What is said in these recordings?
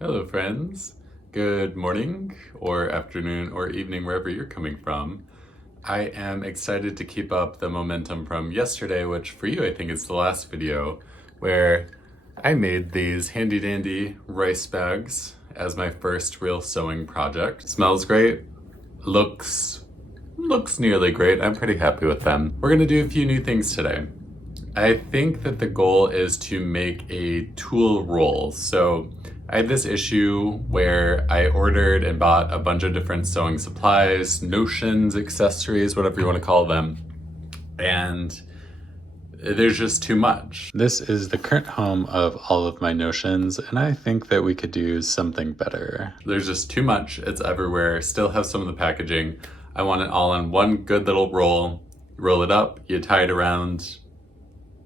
Hello friends, good morning or afternoon or evening wherever you're coming from. I am excited to keep up the momentum from yesterday, which for you I think is the last video, where I made these handy dandy rice bags as my first real sewing project. Smells great, looks nearly great. I'm pretty happy with them. We're gonna do a few new things today. I think that the goal is to make a tool roll. So I had this issue where I ordered and bought a bunch of different sewing supplies, notions, accessories, whatever you want to call them, and there's just too much. This is the current home of all of my notions, and I think that we could do something better. There's just too much, it's everywhere, still have some of the packaging. I want it all on one good little roll. You roll it up, you tie it around,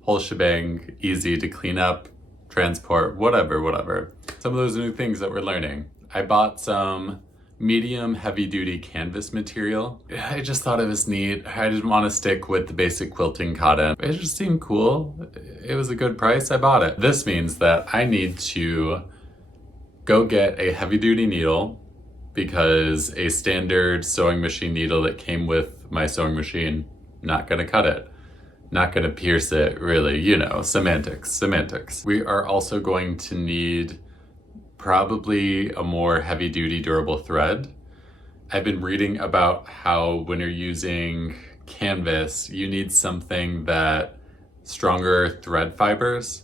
whole shebang, easy to clean up, transport, whatever. Some of those new things that we're learning. I bought some medium heavy duty canvas material. I just thought it was neat. I didn't want to stick with the basic quilting cotton. It just seemed cool. It was a good price, I bought it. This means that I need to go get a heavy duty needle because a standard sewing machine needle that came with my sewing machine, not gonna cut it. Not gonna pierce it, really, you know, semantics. We are also going to need probably a more heavy-duty durable thread. I've been reading about how when you're using canvas, you need something that stronger thread fibers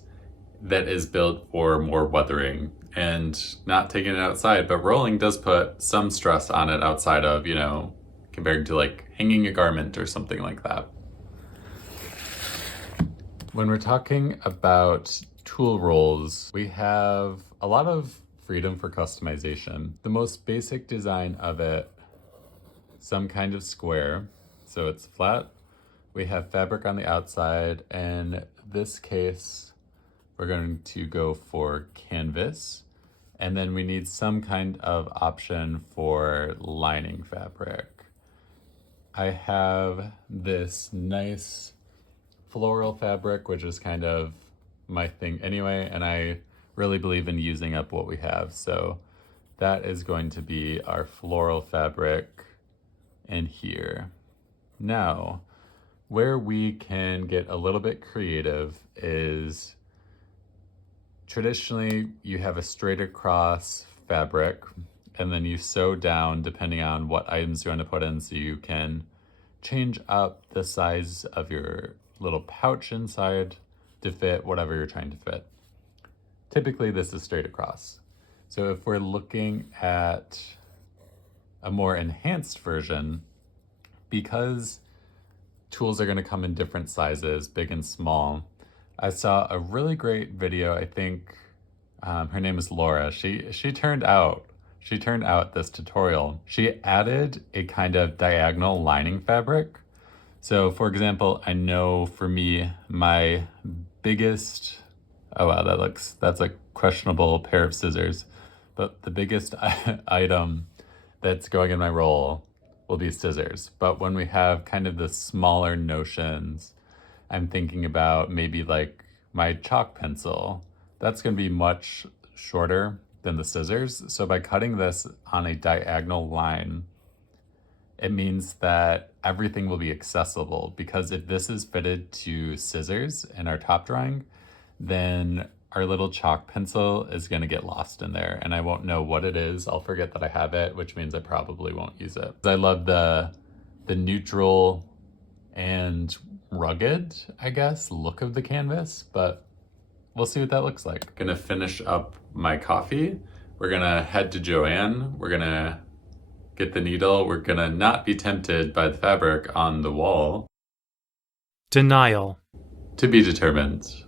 that is built for more weathering and not taking it outside, but rolling does put some stress on it outside of, you know, compared to like hanging a garment or something like that. When we're talking about tool rolls, we have a lot of freedom for customization. The most basic design of it, some kind of square, so it's flat. We have fabric on the outside. In this case, we're going to go for canvas. And then we need some kind of option for lining fabric. I have this nice floral fabric, which is kind of my thing anyway, and I really believe in using up what we have. So that is going to be our floral fabric in here. Now, where we can get a little bit creative is traditionally you have a straight across fabric and then you sew down depending on what items you want to put in, so you can change up the size of your little pouch inside to fit whatever you're trying to fit. Typically this is straight across. So if we're looking at a more enhanced version, because tools are going to come in different sizes, big and small, I saw a really great video. I think her name is Laura. She turned out this tutorial. She added a kind of diagonal lining fabric. So for example, I know for me, my biggest, oh wow, that's a questionable pair of scissors, but the biggest item that's going in my roll will be scissors. But when we have kind of the smaller notions, I'm thinking about maybe like my chalk pencil. That's gonna be much shorter than the scissors. So by cutting this on a diagonal line, it means that everything will be accessible, because if this is fitted to scissors in our top drawing, then our little chalk pencil is going to get lost in there and I won't know what it is. I'll forget that I have it, which means I probably won't use it. I love the neutral and rugged, I guess, look of the canvas, but we'll see what that looks like. Gonna finish up my coffee. We're gonna head to Joann. We're gonna get the needle. We're gonna not be tempted by the fabric on the wall. Denial. To be determined.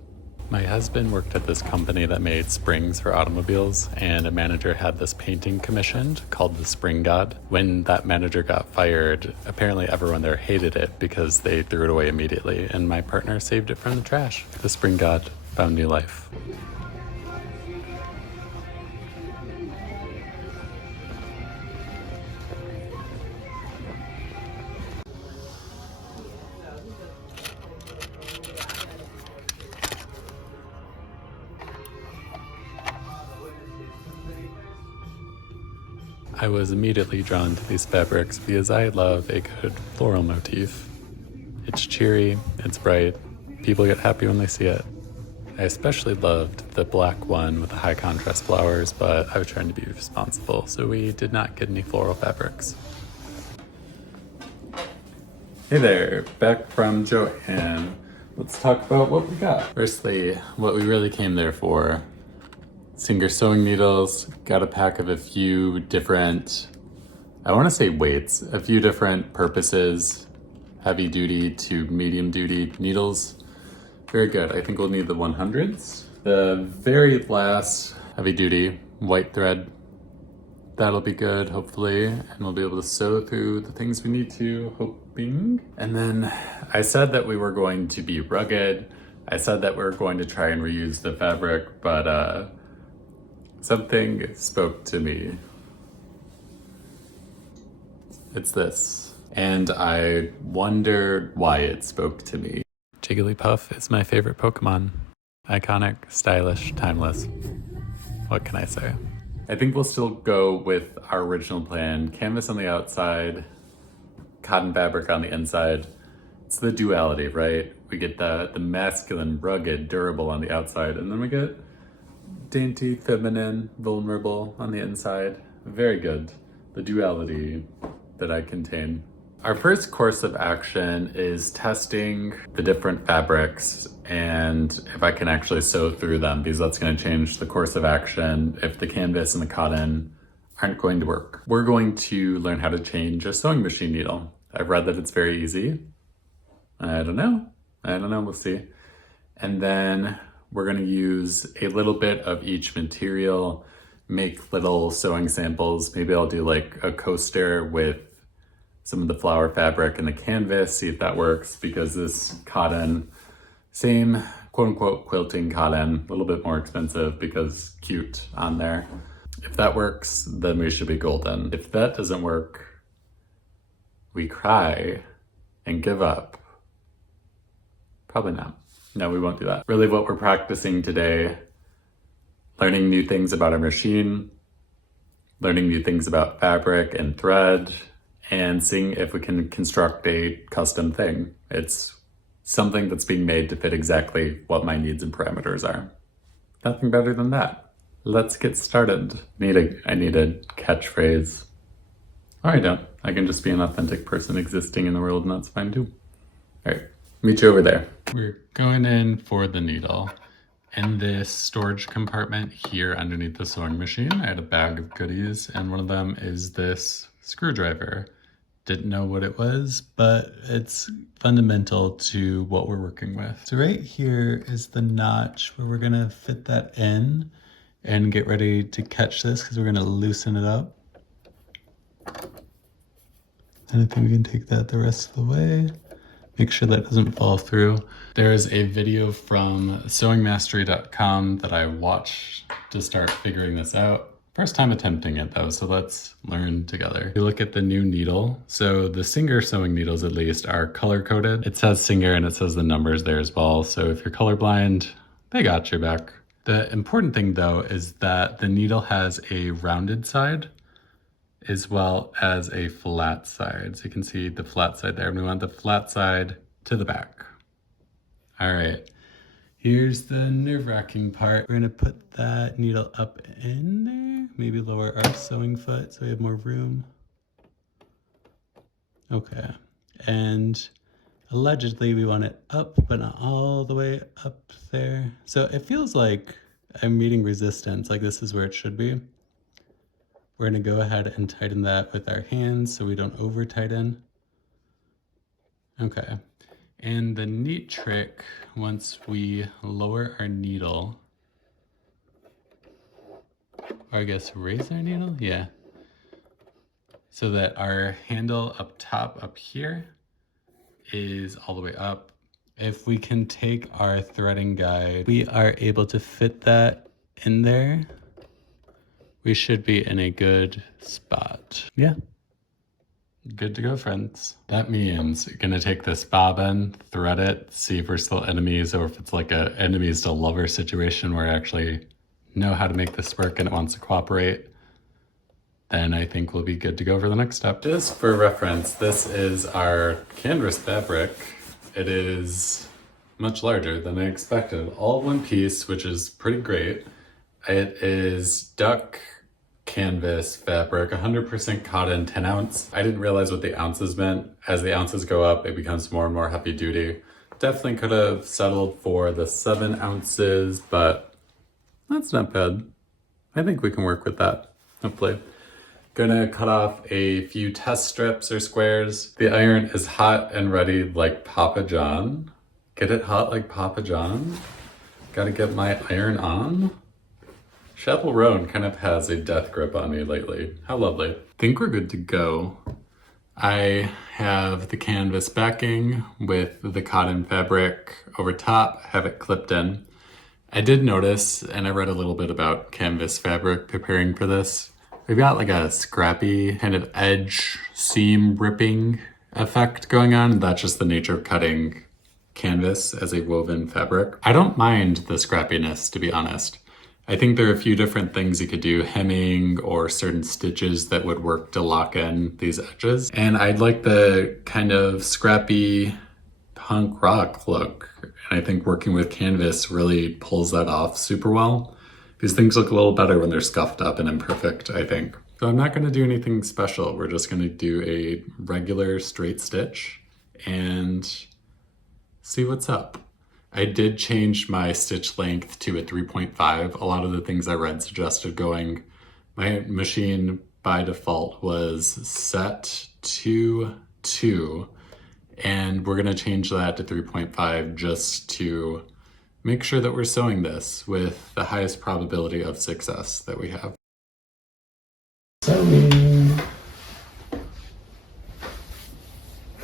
My husband worked at this company that made springs for automobiles, and a manager had this painting commissioned called the Spring God. When that manager got fired, apparently everyone there hated it because they threw it away immediately, and my partner saved it from the trash. The Spring God found new life. I was immediately drawn to these fabrics because I love a good floral motif. It's cheery, it's bright, people get happy when they see it. I especially loved the black one with the high contrast flowers, but I was trying to be responsible, so we did not get any floral fabrics. Hey there, back from Joann. Let's talk about what we got. Firstly, what we really came there for. Singer sewing needles, got a pack of a few different, I want to say weights, a few different purposes, heavy duty to medium duty needles. Very good. I think we'll need the 100s. The very last heavy duty white thread, that'll be good, hopefully, and we'll be able to sew through the things we need to, hoping. And then I said that we were going to be rugged. I said that we were going to try and reuse the fabric, but something spoke to me. It's this. And I wondered why it spoke to me. Jigglypuff is my favorite Pokemon. Iconic, stylish, timeless. What can I say? I think we'll still go with our original plan. Canvas on the outside, cotton fabric on the inside. It's the duality, right? We get the masculine, rugged, durable on the outside, and then we get dainty, feminine, vulnerable on the inside. Very good. The duality that I contain. Our first course of action is testing the different fabrics and if I can actually sew through them, because that's going to change the course of action if the canvas and the cotton aren't going to work. We're going to learn how to change a sewing machine needle. I've read that it's very easy. I don't know, we'll see. And then we're going to use a little bit of each material, make little sewing samples. Maybe I'll do like a coaster with some of the flower fabric and the canvas, see if that works, because this cotton, same quote unquote quilting cotton, a little bit more expensive because cute on there. If that works, then we should be golden. If that doesn't work, we cry and give up. Probably not. No, we won't do that. Really what we're practicing today, learning new things about our machine, learning new things about fabric and thread, and seeing if we can construct a custom thing. It's something that's being made to fit exactly what my needs and parameters are. Nothing better than that. Let's get started. I need a catchphrase. Or I don't. I can just be an authentic person existing in the world, and that's fine too. All right, meet you over there. We're going in for the needle. In this storage compartment here underneath the sewing machine, I had a bag of goodies, and one of them is this screwdriver. Didn't know what it was, but it's fundamental to what we're working with. So right here is the notch where we're gonna fit that in and get ready to catch this because we're gonna loosen it up. And I think we can take that the rest of the way. Make sure that doesn't fall through. There is a video from sewingmastery.com that I watched to start figuring this out. First time attempting it though, so let's learn together. You look at the new needle. So the Singer sewing needles at least are color coded. It says Singer and it says the numbers there as well. So if you're colorblind, they got your back. The important thing though is that the needle has a rounded side as well as a flat side. So you can see the flat side there, and we want the flat side to the back. All right, here's the nerve-wracking part. We're gonna put that needle up in there, maybe lower our sewing foot so we have more room. Okay, and allegedly we want it up, but not all the way up there. So it feels like I'm meeting resistance, like this is where it should be. We're gonna go ahead and tighten that with our hands so we don't over tighten. Okay, and the neat trick, once we lower our needle, or I guess raise our needle, yeah. So that our handle up top up here is all the way up. If we can take our threading guide, we are able to fit that in there. We should be in a good spot. Yeah. Good to go, friends. That means you're gonna take this bobbin, thread it, see if we're still enemies or if it's like a enemies to lover situation where I actually know how to make this work and it wants to cooperate. then I think we'll be good to go for the next step. Just for reference, this is our canvas fabric. It is much larger than I expected. All one piece, which is pretty great. It is duck canvas fabric, 100% cotton, 10 ounce. I didn't realize what the ounces meant. As the ounces go up, it becomes more and more heavy duty. Definitely could have settled for the 7 ounces, but that's not bad. I think we can work with that, hopefully. Gonna cut off a few test strips or squares. The iron is hot and ready like Papa John. Get it hot like Papa John? Gotta get my iron on. Chappell Roan kind of has a death grip on me lately. How lovely. Think we're good to go. I have the canvas backing with the cotton fabric over top, have it clipped in. I did notice, and I read a little bit about canvas fabric preparing for this. We've got like a scrappy kind of edge seam ripping effect going on. That's just the nature of cutting canvas as a woven fabric. I don't mind the scrappiness, to be honest. I think there are a few different things you could do, hemming or certain stitches that would work to lock in these edges. And I'd like the kind of scrappy punk rock look. And I think working with canvas really pulls that off super well. These things look a little better when they're scuffed up and imperfect, I think. So I'm not gonna do anything special. We're just gonna do a regular straight stitch and see what's up. I did change my stitch length to a 3.5. A lot of the things I read suggested going. My machine by default was set to 2, and we're gonna change that to 3.5 just to make sure that we're sewing this with the highest probability of success that we have. Sewing.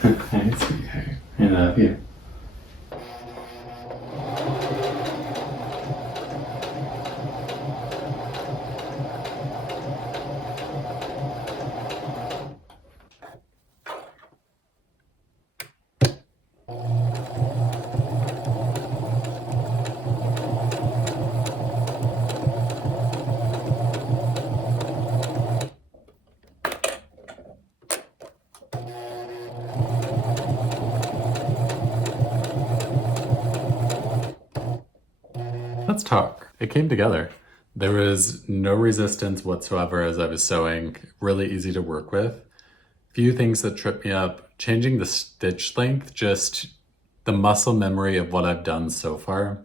Hi, sweetheart. I love you. Let's talk. It came together. There was no resistance whatsoever as I was sewing, really easy to work with. Few things that tripped me up, changing the stitch length, just the muscle memory of what I've done so far.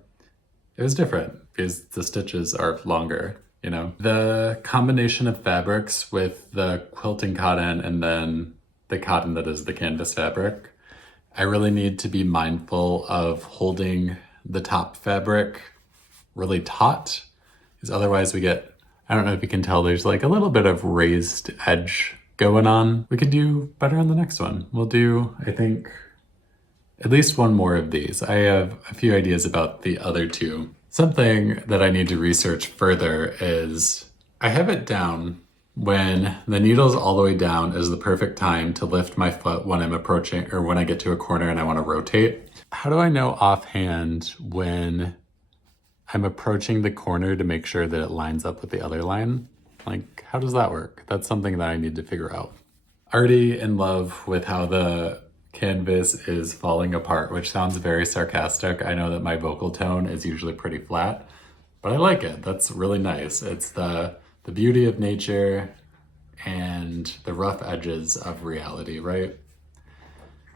It was different because the stitches are longer, you know? The combination of fabrics with the quilting cotton and then the cotton that is the canvas fabric, I really need to be mindful of holding the top fabric really taut, because otherwise we get, I don't know if you can tell, there's like a little bit of raised edge going on. We could do better on the next one. We'll do, I think, at least one more of these. I have a few ideas about the other two. Something that I need to research further is I have it down when the needle's all the way down is the perfect time to lift my foot when I'm approaching or when I get to a corner and I want to rotate. How do I know offhand when I'm approaching the corner to make sure that it lines up with the other line? Like, how does that work? That's something that I need to figure out. Already in love with how the canvas is falling apart, which sounds very sarcastic. I know that my vocal tone is usually pretty flat, but I like it. That's really nice. It's the beauty of nature and the rough edges of reality, right?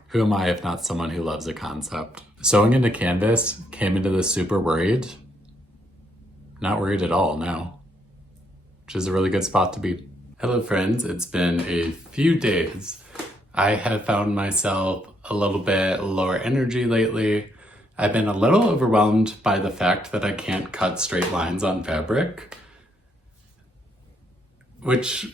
Who am I if not someone who loves a concept? Sewing into canvas, came into this super worried. Not worried at all now, which is a really good spot to be. Hello friends, it's been a few days. I have found myself a little bit lower energy lately. I've been a little overwhelmed by the fact that I can't cut straight lines on fabric, which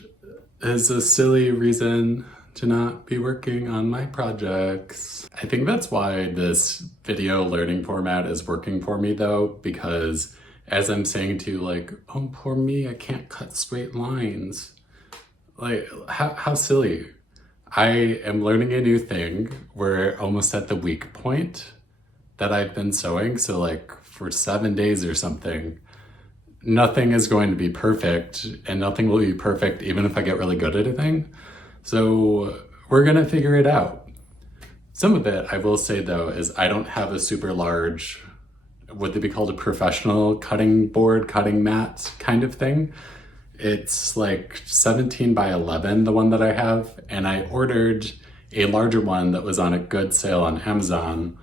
is a silly reason to not be working on my projects. I think that's why this video learning format is working for me though, because as I'm saying to you, like, oh, poor me, I can't cut straight lines. Like, how silly. I am learning a new thing. We're almost at the week point that I've been sewing. So like for 7 days or something, nothing is going to be perfect, and nothing will be perfect even if I get really good at a thing. So we're gonna figure it out. Some of it, I will say though, is I don't have a super large, would they be called a professional cutting board, cutting mat kind of thing? It's like 17 by 11, the one that I have, and I ordered a larger one that was on a good sale on Amazon,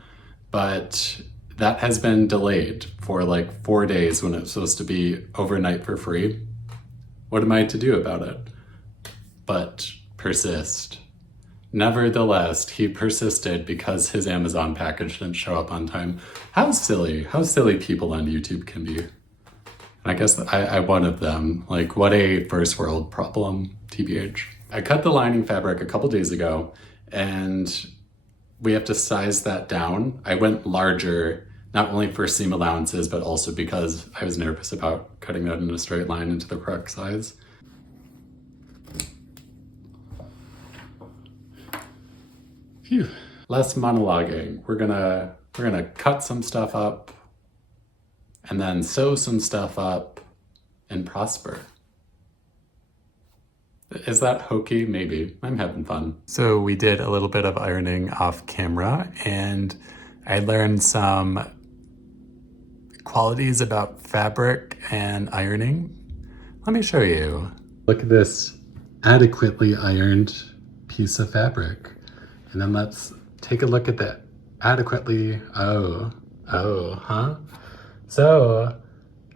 but that has been delayed for like 4 days when it's supposed to be overnight for free. What am I to do about it? But persist. Nevertheless, he persisted because his Amazon package didn't show up on time. How silly people on YouTube can be. And I guess I'm one of them. Like, what a first world problem, TBH. I cut the lining fabric a couple days ago, and we have to size that down. I went larger, not only for seam allowances, but also because I was nervous about cutting that in a straight line into the correct size. Phew. Less monologuing. We're gonna cut some stuff up and then sew some stuff up and prosper. Is that hokey? Maybe. I'm having fun. So we did a little bit of ironing off camera, and I learned some qualities about fabric and ironing. Let me show you. Look at this adequately ironed piece of fabric. And then let's take a look at the adequately, So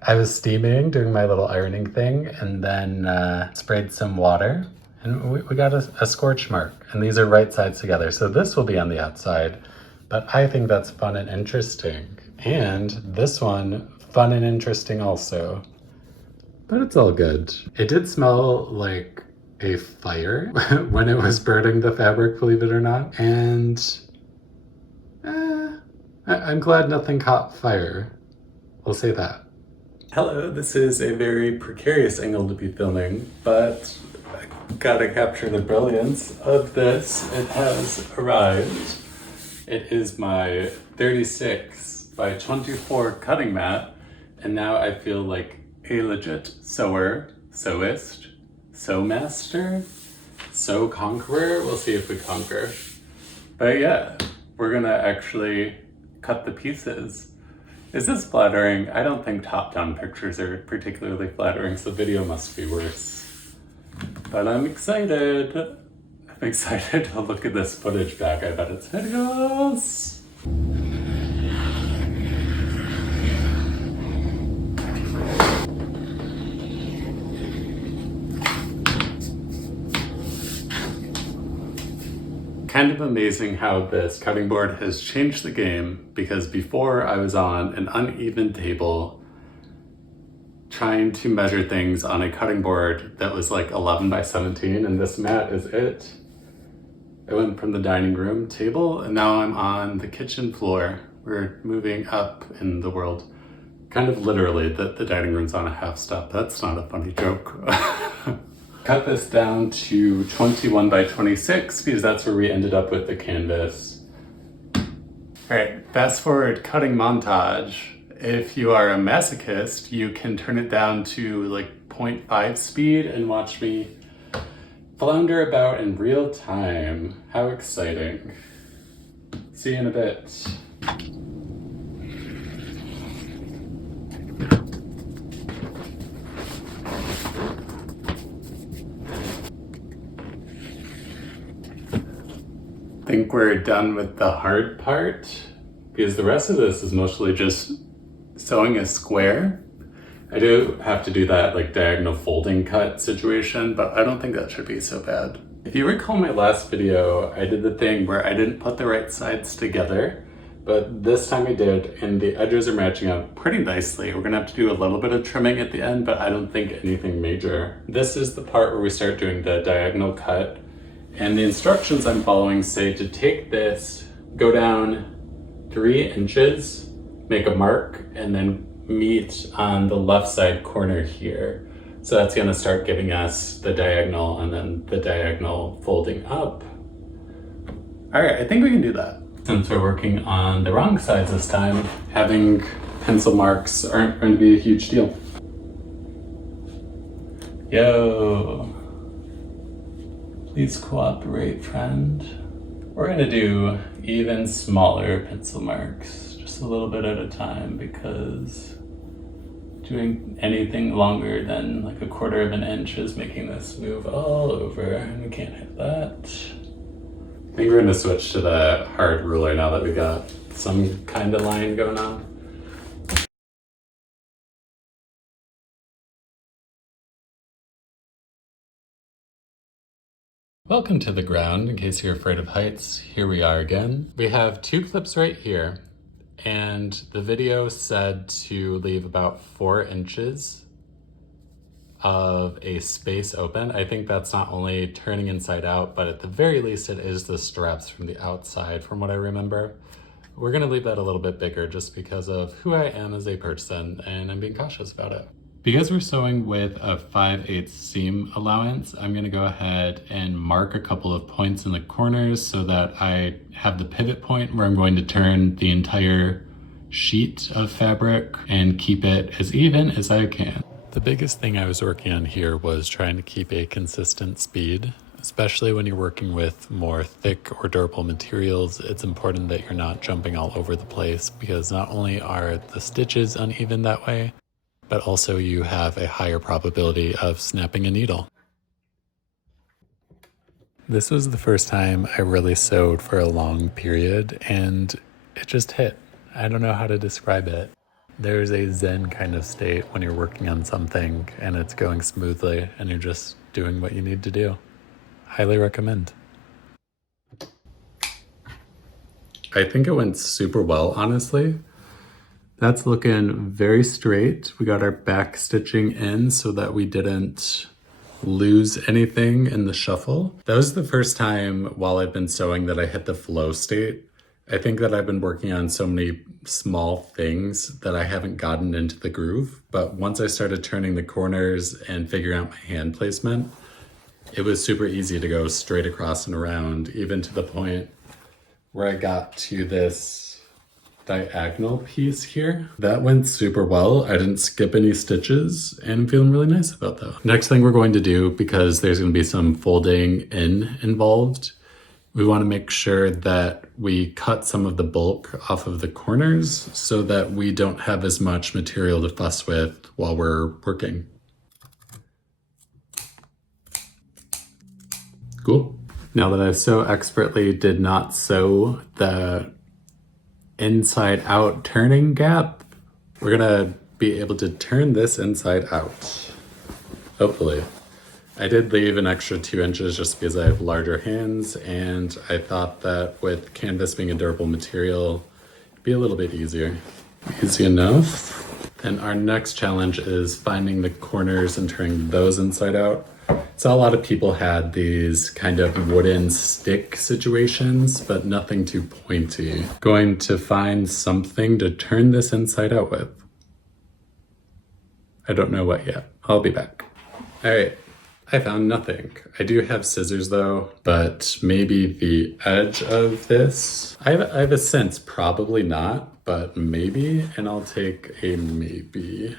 I was steaming, doing my little ironing thing, and then sprayed some water, and we got a scorch mark. And these are right sides together, so this will be on the outside, but I think that's fun and interesting. And this one, fun and interesting also. But it's all good. It did smell like a fire when it was burning the fabric, believe it or not. And I'm glad nothing caught fire. We'll say that. Hello, this is a very precarious angle to be filming, but I gotta capture the brilliance of this. It has arrived. It is my 36 by 24 cutting mat, and now I feel like a legit sewer, sewist, sew master, sew conqueror. We'll see if we conquer. But yeah, we're gonna actually cut the pieces. Is this flattering? I don't think top-down pictures are particularly flattering, so video must be worse. But I'm excited. I'm excited to look at this footage back. I bet it's hideous. Kind of amazing how this cutting board has changed the game, because before I was on an uneven table trying to measure things on a cutting board that was like 11 by 17, and this mat is it. I went from the dining room table, and now I'm on the kitchen floor. We're moving up in the world. Kind of literally, the dining room's on a half step. That's not a funny joke. Cut this down to 21 by 26 because that's where we ended up with the canvas. All right, fast forward cutting montage. If you are a masochist, you can turn it down to like 0.5 speed and watch me flounder about in real time. How exciting. See you in a bit. I think we're done with the hard part because the rest of this is mostly just sewing a square. I do have to do that like diagonal folding cut situation, but I don't think that should be so bad. If you recall my last video, I did the thing where I didn't put the right sides together, but this time I did, and the edges are matching up pretty nicely. We're gonna have to do a little bit of trimming at the end, but I don't think anything major. This is the part where we start doing the diagonal cut. And the instructions I'm following say to take this, go down 3 inches, make a mark, and then meet on the left side corner here. So that's gonna start giving us the diagonal and then the diagonal folding up. All right, I think we can do that. Since we're working on the wrong sides this time, having pencil marks aren't going to be a huge deal. Yo, please cooperate, friend. We're gonna do even smaller pencil marks, just a little bit at a time, because doing anything longer than like 1/4 of an inch is making this move all over, and we can't hit that. I think we're gonna switch to the hard ruler now that we got some kind of line going on. Welcome to the ground, in case you're afraid of heights. Here we are again. We have 2 clips right here, and the video said to leave about 4 inches of a space open. I think that's not only turning inside out, but at the very least it is the straps from the outside, from what I remember. We're gonna leave that a little bit bigger just because of who I am as a person, and I'm being cautious about it. Because we're sewing with a 5/8 seam allowance, I'm gonna go ahead and mark a couple of points in the corners so that I have the pivot point where I'm going to turn the entire sheet of fabric and keep it as even as I can. The biggest thing I was working on here was trying to keep a consistent speed, especially when you're working with more thick or durable materials. It's important that you're not jumping all over the place, because not only are the stitches uneven that way, but also you have a higher probability of snapping a needle. This was the first time I really sewed for a long period, and it just hit. I don't know how to describe it. There's a zen kind of state when you're working on something and it's going smoothly and you're just doing what you need to do. Highly recommend. I think it went super well, honestly. That's looking very straight. We got our back stitching in so that we didn't lose anything in the shuffle. That was the first time while I've been sewing that I hit the flow state. I think that I've been working on so many small things that I haven't gotten into the groove, but once I started turning the corners and figuring out my hand placement, it was super easy to go straight across and around, even to the point where I got to this diagonal piece here. That went super well. I didn't skip any stitches, and I'm feeling really nice about that. Next thing we're going to do, because there's going to be some folding in involved, we want to make sure that we cut some of the bulk off of the corners so that we don't have as much material to fuss with while we're working. Cool. Now that I so expertly did not sew the inside out turning gap, we're gonna be able to turn this inside out, hopefully. I did leave an extra 2 inches just because I have larger hands, and I thought that with canvas being a durable material, it'd be a little bit easier. Easy enough. And our next challenge is finding the corners and turning those inside out. So a lot of people had these kind of wooden stick situations, but nothing too pointy. Going to find something to turn this inside out with. I don't know what yet. I'll be back. All right. I found nothing. I do have scissors though, but maybe the edge of this. I have a sense, probably not, but maybe, and I'll take a maybe.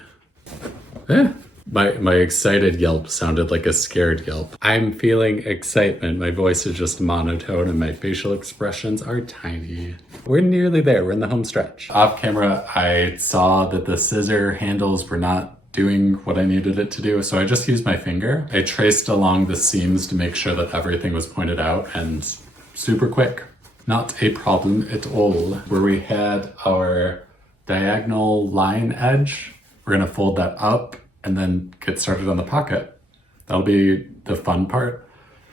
My excited yelp sounded like a scared yelp. I'm feeling excitement. My voice is just monotone and my facial expressions are tiny. We're nearly there. We're in the home stretch. Off camera, I saw that the scissor handles were not doing what I needed it to do, so I just used my finger. I traced along the seams to make sure that everything was pointed out, and super quick. Not a problem at all. Where we had our diagonal line edge, we're gonna fold that up and then get started on the pocket. That'll be the fun part,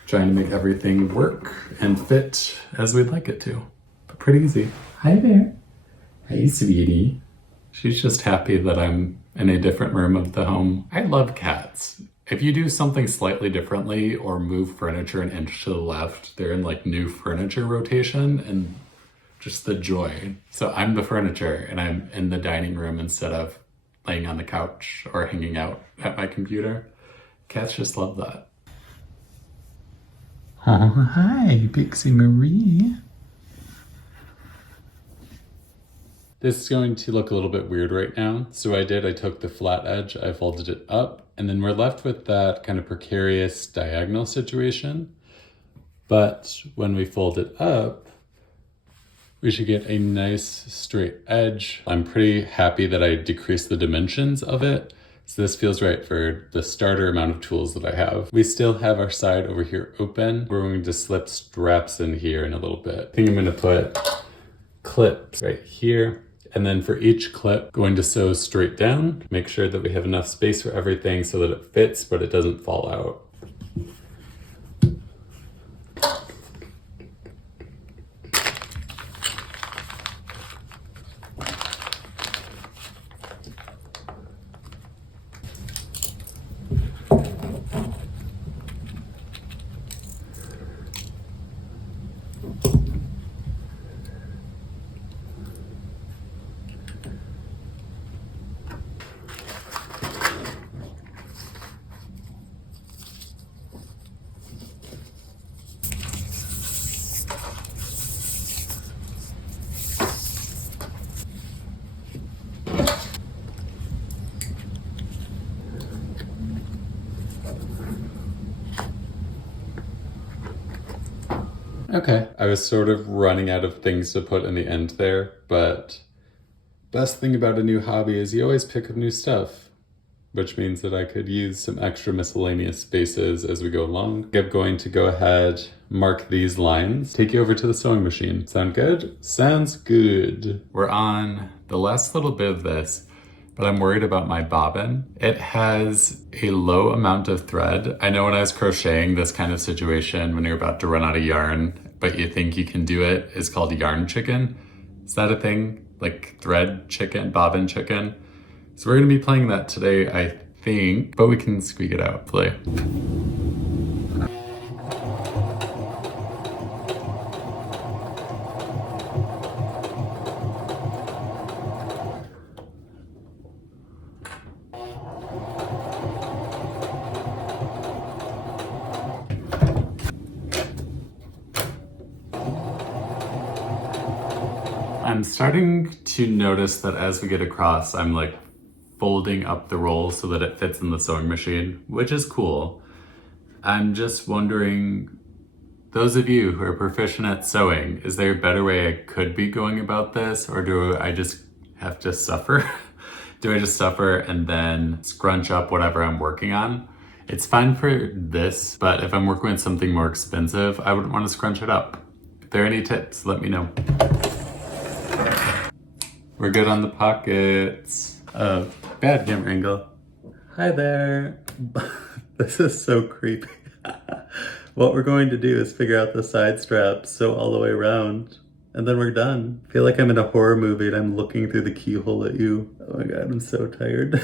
trying to make everything work and fit as we'd like it to. But pretty easy. Hi there. Hey, sweetie. She's just happy that I'm in a different room of the home. I love cats. If you do something slightly differently or move furniture an inch to the left, they're in like new furniture rotation, and just the joy. So I'm the furniture and I'm in the dining room instead of laying on the couch or hanging out at my computer. Cats just love that. Oh, hi, Pixie Marie. This is going to look a little bit weird right now. So I took the flat edge, I folded it up, And then we're left with that kind of precarious diagonal situation. But when we fold it up, we should get a nice straight edge. I'm pretty happy that I decreased the dimensions of it. So this feels right for the starter amount of tools that I have. We still have our side over here open. We're going to slip straps in here in a little bit. I think I'm gonna put clips right here. And then for each clip, going to sew straight down. Make sure that we have enough space for everything so that it fits, but it doesn't fall out. Okay, I was sort of running out of things to put in the end there, but best thing about a new hobby is you always pick up new stuff, which means that I could use some extra miscellaneous spaces as we go along. I'm going to go ahead, mark these lines, take you over to the sewing machine. Sound good? Sounds good. We're on the last little bit of this, but I'm worried about my bobbin. It has a low amount of thread. I know when I was crocheting, this kind of situation when you're about to run out of yarn, but you think you can do it, is called yarn chicken. Is that a thing? Like thread chicken, bobbin chicken? So we're gonna be playing that today, I think, but we can squeak it out, play. I'm starting to notice that as we get across, I'm like folding up the roll so that it fits in the sewing machine, which is cool. I'm just wondering, those of you who are proficient at sewing, is there a better way I could be going about this, or do I just have to suffer? Do I just suffer and then scrunch up whatever I'm working on? It's fine for this, but if I'm working with something more expensive, I wouldn't want to scrunch it up. If there are any tips, let me know. We're good on the pockets. Oh, bad camera angle. Hi there. This is so creepy. What we're going to do is figure out the side straps, sew all the way around, and then we're done. I feel like I'm in a horror movie and I'm looking through the keyhole at you. Oh my God, I'm so tired.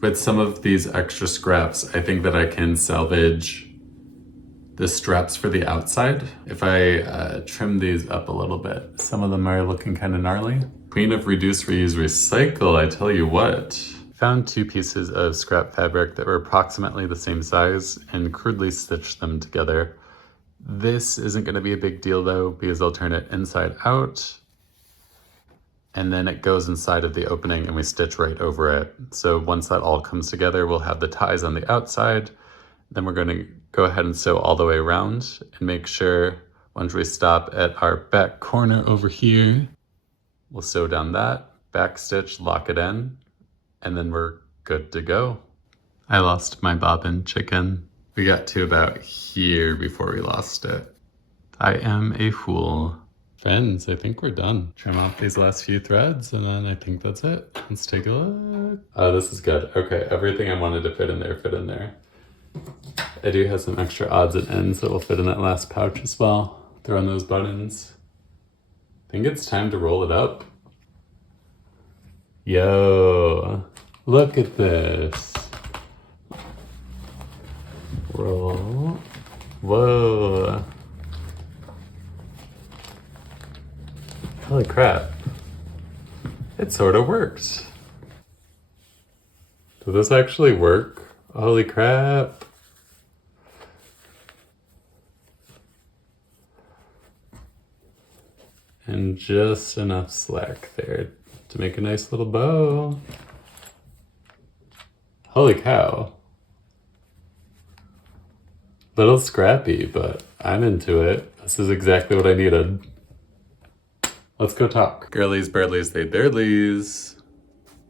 With some of these extra scraps, I think that I can salvage the straps for the outside. If I trim these up a little bit, some of them are looking kind of gnarly. Queen of reduce, reuse, recycle, I tell you what. Found 2 pieces of scrap fabric that were approximately the same size and crudely stitched them together. This isn't gonna be a big deal though, because I'll turn it inside out and then it goes inside of the opening and we stitch right over it. So once that all comes together, we'll have the ties on the outside. Then we're gonna go ahead and sew all the way around and make sure once we stop at our back corner over here, we'll sew down that, back stitch, lock it in, and then we're good to go. I lost my bobbin chicken. We got to about here before we lost it. I am a fool. Friends, I think we're done. Trim off these last few threads and then I think that's it. Let's take a look. Oh, this is good. Okay, everything I wanted to fit in there, fit in there. I do have some extra odds and ends that will fit in that last pouch as well. Throw in those buttons. I think it's time to roll it up. Yo, look at this. Roll. Whoa. Holy crap. It sort of works. Does this actually work? Holy crap. And just enough slack there to make a nice little bow. Holy cow. Little scrappy, but I'm into it. This is exactly what I needed. Let's go talk. Girlies, birlies, they barelies.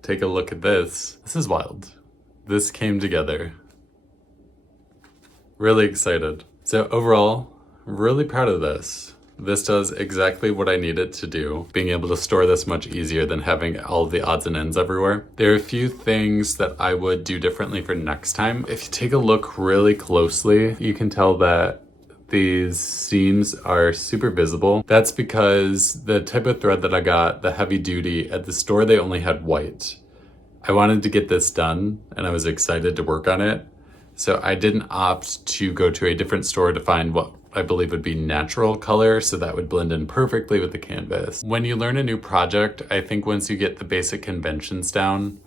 Take a look at this. This is wild. This came together. Really excited. So overall, really proud of this. This does exactly what I need it to do, being able to store this much easier than having all of the odds and ends everywhere. There are a few things that I would do differently for next time. If you take a look really closely, you can tell that these seams are super visible. That's because the type of thread that I got, the heavy duty, at the store they only had white. I wanted to get this done and I was excited to work on it. So I didn't opt to go to a different store to find what I believe would be natural color, so that would blend in perfectly with the canvas. When you learn a new project, I think once you get the basic conventions down,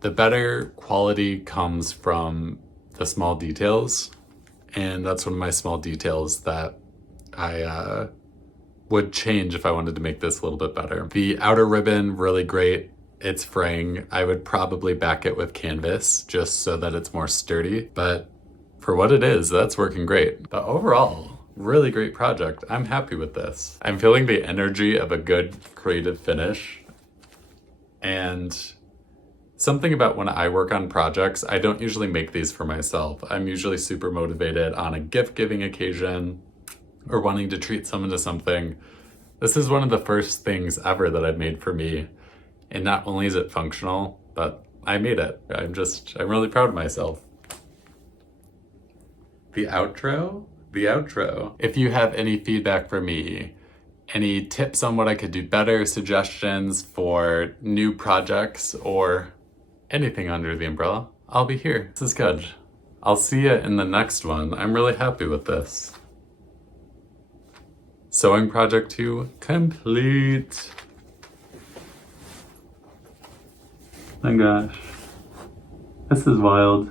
the better quality comes from the small details. And that's one of my small details that I would change if I wanted to make this a little bit better. The outer ribbon, really great. It's fraying. I would probably back it with canvas just so that it's more sturdy, but for what it is, that's working great. But overall, really great project. I'm happy with this. I'm feeling the energy of a good creative finish. And something about when I work on projects, I don't usually make these for myself. I'm usually super motivated on a gift-giving occasion or wanting to treat someone to something. This is one of the first things ever that I've made for me. And not only is it functional, but I made it. I'm really proud of myself. The outro? The outro. If you have any feedback for me, any tips on what I could do better, suggestions for new projects, or anything under the umbrella, I'll be here. This is good. I'll see you in the next one. I'm really happy with this. Sewing project 2 complete. My gosh. This is wild.